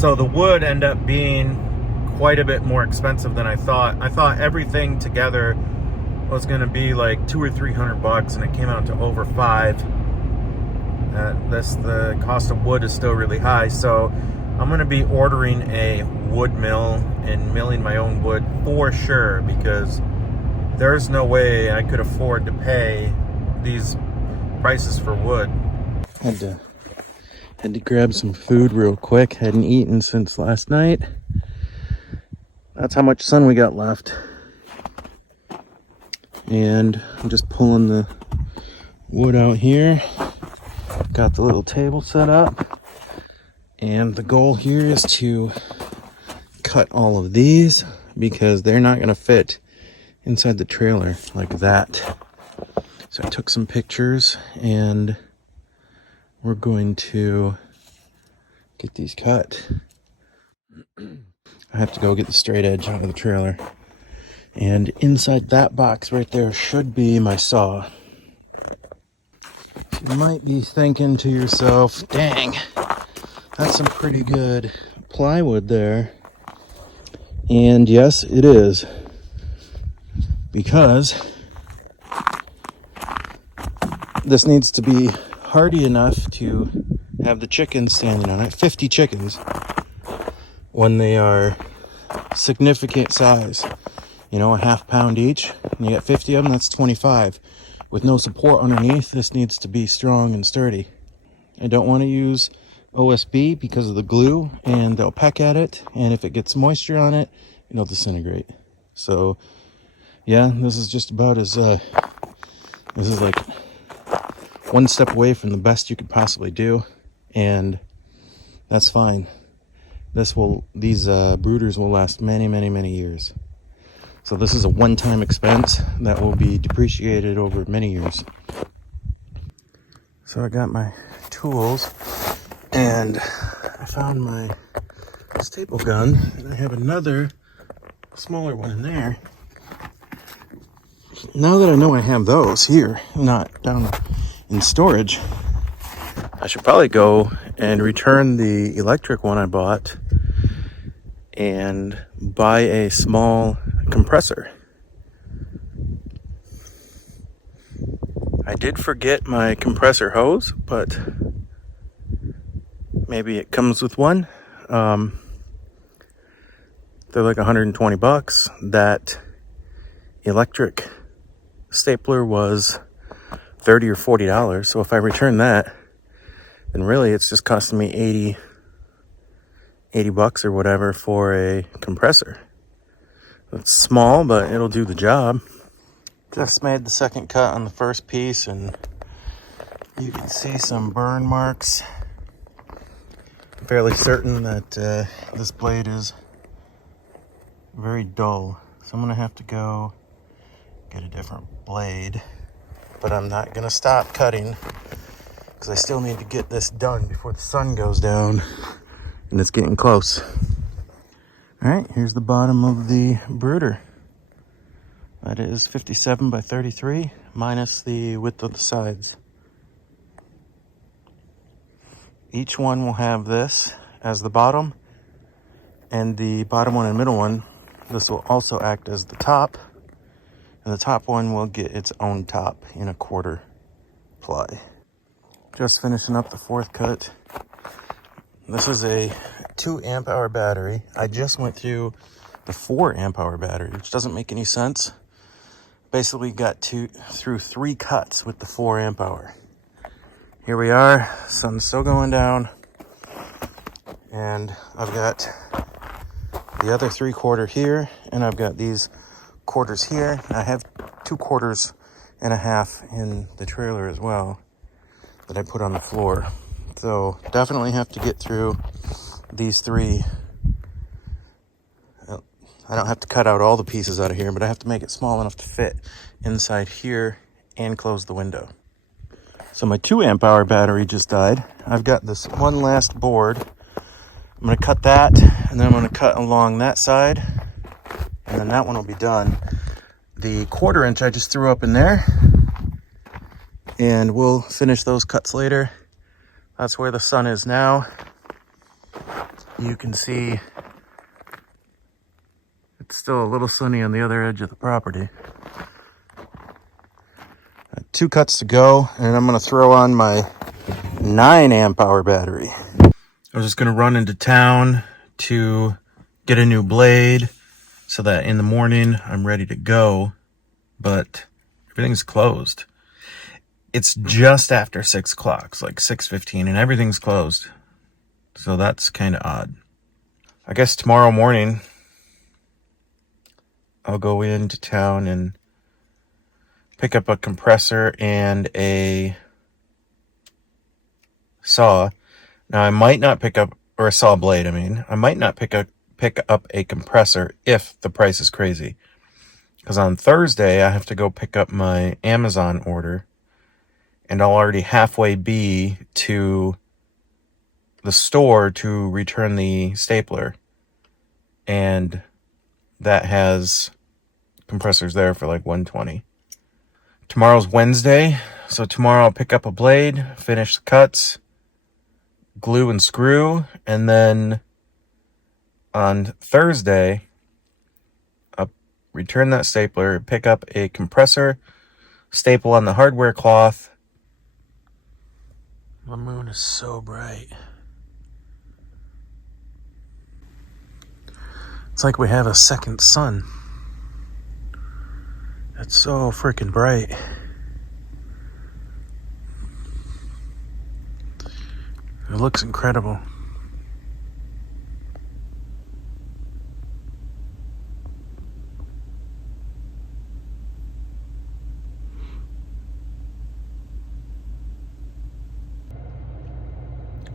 So the wood ended up being quite a bit more expensive than I thought. I thought everything together was going to be like $200 or $300, and it came out to over $5. The cost of wood is still really high, so I'm going to be ordering a wood mill and milling my own wood for sure, because there's no way I could afford to pay these prices for wood. Had to grab some food real quick. Hadn't eaten since last night. That's how much sun we got left. And I'm just pulling the wood out here. Got the little table set up. And the goal here is to cut all of these because they're not going to fit inside the trailer like that. So I took some pictures and we're going to get these cut. I have to go get the straight edge out of the trailer. And inside that box right there should be my saw. You might be thinking to yourself, dang, that's some pretty good plywood there. And yes, it is. Because this needs to be hardy enough to have the chickens standing on it. 50 chickens when they are significant size. You know, a half pound each. And you got 50 of them, that's 25. With no support underneath, this needs to be strong and sturdy. I don't want to use OSB because of the glue, and they'll peck at it, and if it gets moisture on it, it'll disintegrate. So yeah, this is just about as this is like one step away from the best you could possibly do, and that's fine. These brooders will last many, many, many years. So this is a one-time expense that will be depreciated over many years. So I got my tools, and I found my staple gun, and I have another smaller one in there. Now that I know I have those here, not down in storage, I should probably go and return the electric one I bought and buy a small compressor. I did forget my compressor hose, but maybe it comes with one. They're like $120. That electric stapler was $30 or $40. So if I return that, then really it's just costing me $80 or whatever for a compressor. It's small, but it'll do the job. Just made the second cut on the first piece, and you can see some burn marks. I'm fairly certain that this blade is very dull, so I'm gonna have to go get a different blade. But I'm not gonna stop cutting because I still need to get this done before the sun goes down, and it's getting close. All right, here's the bottom of the brooder. That is 57 by 33 minus the width of the sides. Each one will have this as the bottom, and the bottom one and middle one, this will also act as the top, and the top one will get its own top in a 1/4 ply. Just finishing up the fourth cut. This is a 2 amp hour battery. I just went through the 4 amp hour battery, which doesn't make any sense. Basically got through 3 cuts with the 4 amp hour. Here we are, sun's still going down, and I've got the other 3/4 here, and I've got these quarters here. I have 2 1/4 and a half in the trailer as well that I put on the floor. So definitely have to get through these 3. I don't have to cut out all the pieces out of here, but I have to make it small enough to fit inside here and close the window. So my 2 amp hour battery just died. I've got this one last board. I'm going to cut that, and then I'm going to cut along that side, and then that one will be done. The 1/4 inch I just threw up in there, and we'll finish those cuts later. That's where the sun is now. You can see it's still a little sunny on the other edge of the property. 2 cuts to go, and I'm going to throw on my 9 amp hour battery. I was just going to run into town to get a new blade so that in the morning I'm ready to go, but everything's closed. It's just after 6 o'clock, it's like 6:15, and everything's closed. So that's kind of odd. I guess tomorrow morning I'll go into town and pick up a compressor and a saw. Now I might not pick up, or a saw blade, I might not pick up a compressor if the price is crazy. Because on Thursday I have to go pick up my Amazon order, and I'll already halfway be to the store to return the stapler. And that has compressors there for like $120. Tomorrow's Wednesday, so tomorrow I'll pick up a blade, finish the cuts, glue and screw, and then on Thursday I'll return that stapler, pick up a compressor, staple on the hardware cloth. The moon is so bright. It's like we have a second sun. It's so freaking bright. It looks incredible.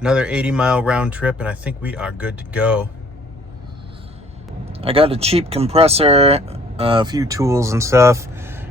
Another 80-mile round trip, and I think we are good to go. I got a cheap compressor, a few tools and stuff,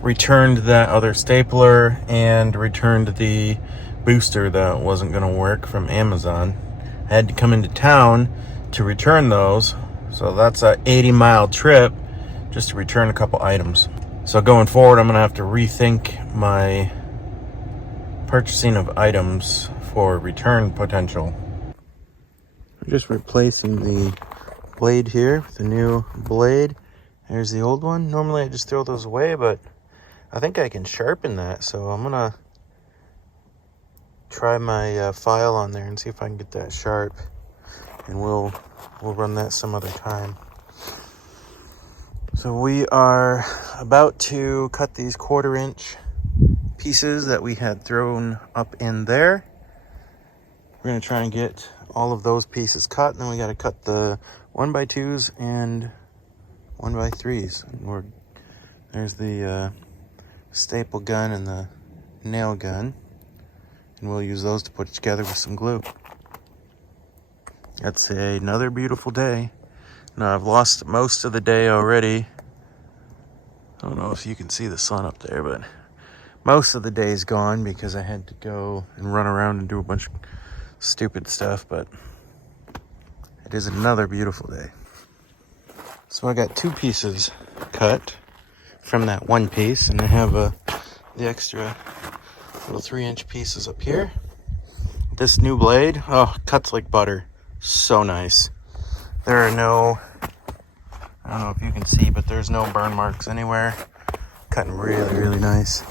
returned that other stapler, and returned the booster that wasn't going to work from Amazon. I had to come into town to return those, so that's a 80-mile trip just to return a couple items. So going forward, I'm going to have to rethink my purchasing of items for return potential. I'm just replacing the blade here with a new blade. There's the old one. Normally I just throw those away, but I think I can sharpen that, so I'm gonna try my file on there and see if I can get that sharp, and we'll run that some other time. So we are about to cut these 1/4-inch pieces that we had thrown up in there. We're gonna try and get all of those pieces cut, and then we got to cut the 1x2s and 1x3s. There's the staple gun and the nail gun, and we'll use those to put it together with some glue. That's another beautiful day. Now I've lost most of the day already. I don't know if you can see the sun up there, but most of the day's gone because I had to go and run around and do a bunch of stupid stuff, but it is another beautiful day. So I got 2 pieces cut from that one piece, and I have the extra little 3-inch pieces up here. This new blade, cuts like butter. So nice. There are no, I don't know if you can see, but there's no burn marks anywhere. Cutting really, really nice.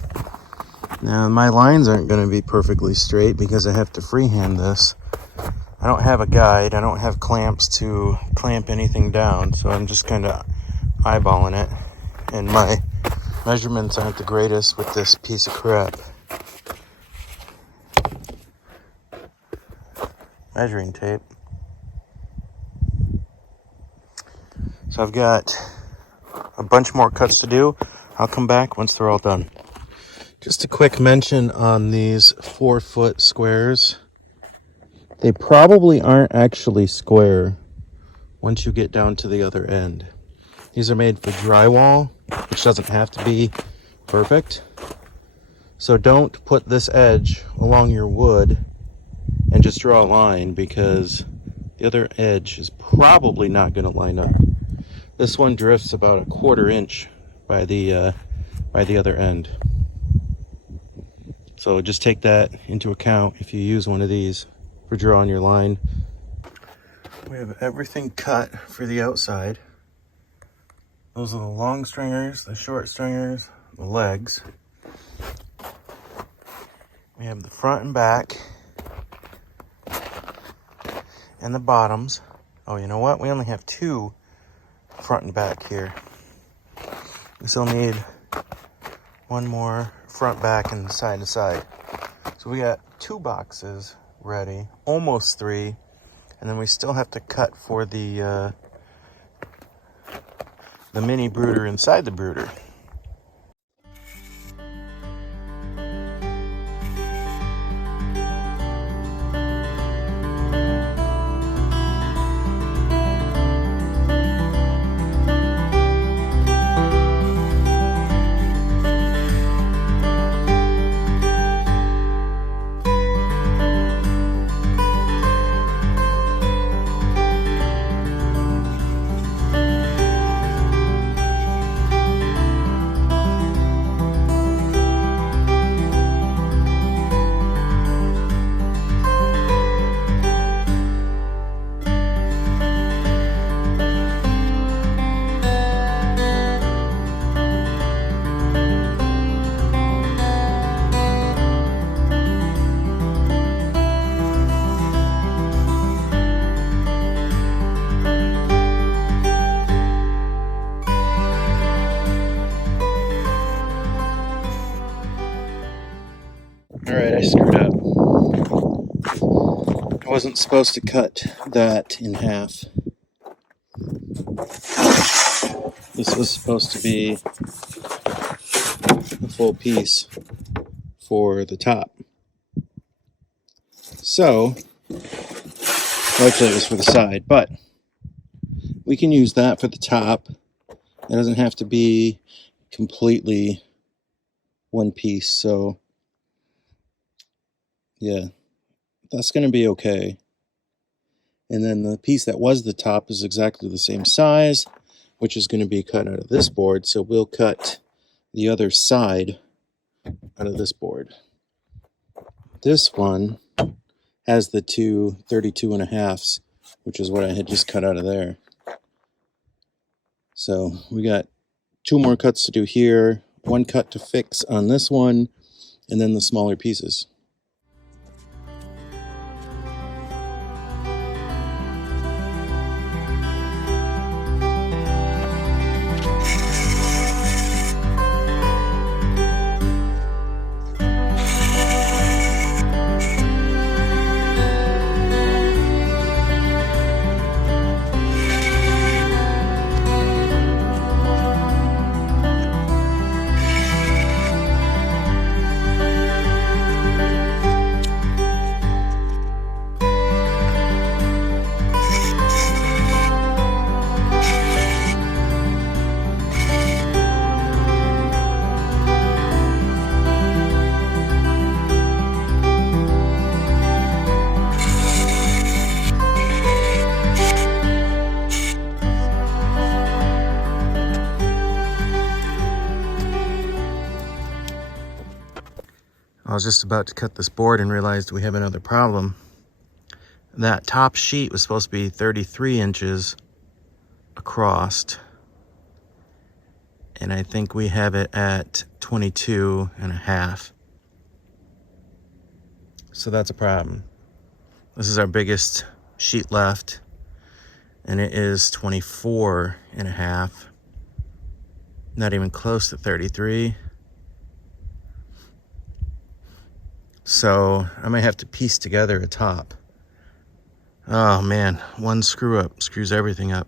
Now my lines aren't going to be perfectly straight because I have to freehand this. I don't have a guide. I don't have clamps to clamp anything down, so I'm just kind of eyeballing it. And my measurements aren't the greatest with this piece of crap. Measuring tape. So I've got a bunch more cuts to do. I'll come back once they're all done. Just a quick mention on these 4-foot squares. They probably aren't actually square once you get down to the other end. These are made for drywall, which doesn't have to be perfect. So don't put this edge along your wood and just draw a line, because the other edge is probably not going to line up. This one drifts about a 1/4 inch by the other end. So just take that into account if you use one of these for drawing your line. We have everything cut for the outside. Those are the long stringers, the short stringers, the legs. We have the front and back and the bottoms. Oh, you know what? We only have 2 front and back here. We still need 1 more front, back, and side to side. So we got 2 boxes ready, almost 3, and then we still have to cut for the mini brooder inside the brooder. Alright, I screwed up. I wasn't supposed to cut that in half. This was supposed to be a full piece for the top. So, well, actually it was for the side, but we can use that for the top. It doesn't have to be completely one piece, so yeah, that's going to be okay. And then the piece that was the top is exactly the same size, which is going to be cut out of this board, so we'll cut the other side out of this board. This one has the 2 32.5s, which is what I had just cut out of there. So we got 2 more cuts to do here, 1 cut to fix on this one, and then the smaller pieces. I was just about to cut this board and realized we have another problem. That top sheet was supposed to be 33 inches across, and I think we have it at 22.5. So that's a problem. This is our biggest sheet left, and it is 24.5. Not even close to 33. So I might have to piece together a top. Oh man, one screw up screws everything up.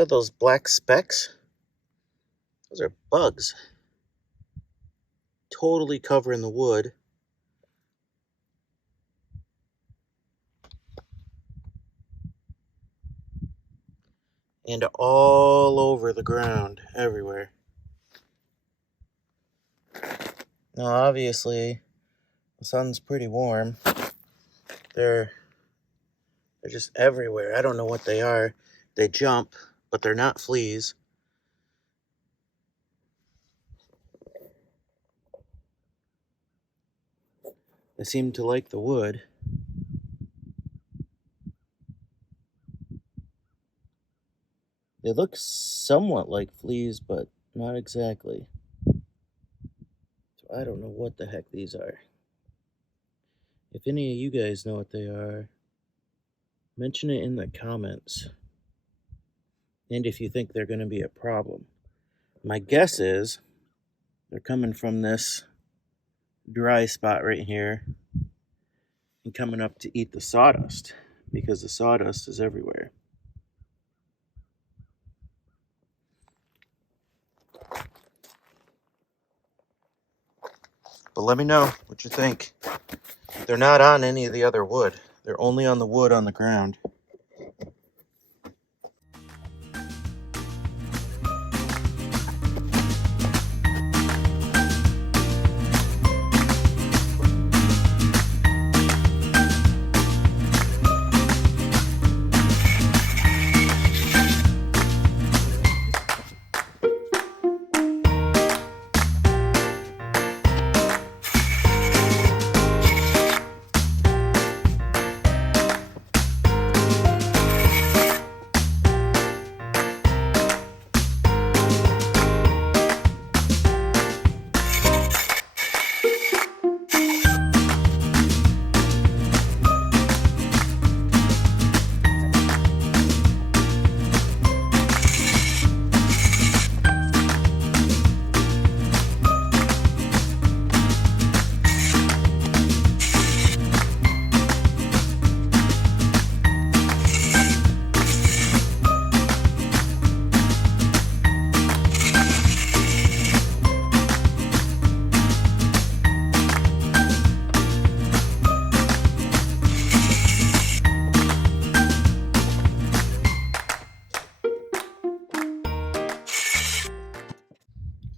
See all those black specks? Those are bugs. Totally covering the wood. And all over the ground, everywhere. Now, obviously, the sun's pretty warm. They're just everywhere. I don't know what they are. They jump, but they're not fleas. They seem to like the wood. They look somewhat like fleas, but not exactly. So I don't know what the heck these are. If any of you guys know what they are, mention it in the comments. And if you think they're going to be a problem. My guess is they're coming from this dry spot right here and coming up to eat the sawdust, because the sawdust is everywhere. But let me know what you think. They're not on any of the other wood. They're only on the wood on the ground.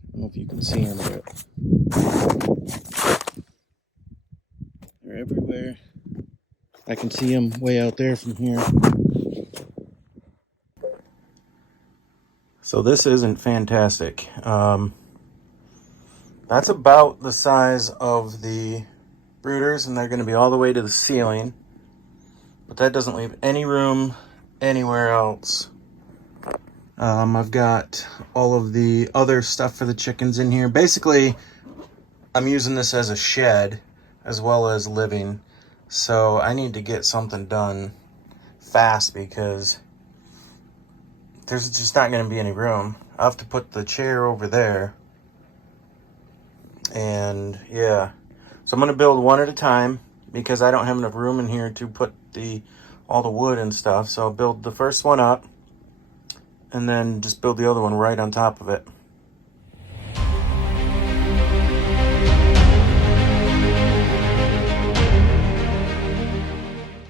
I don't know if you can see them, but they're everywhere. I can see them way out there from here. So this isn't fantastic. That's about the size of the brooders, and they're going to be all the way to the ceiling. But that doesn't leave any room anywhere else. I've got all of the other stuff for the chickens in here. Basically, I'm using this as a shed as well as living. So I need to get something done fast because there's just not going to be any room. I'll have to put the chair over there. And yeah, so I'm going to build one at a time because I don't have enough room in here to put all the wood and stuff. So I'll build the first one up and then just build the other one right on top of it.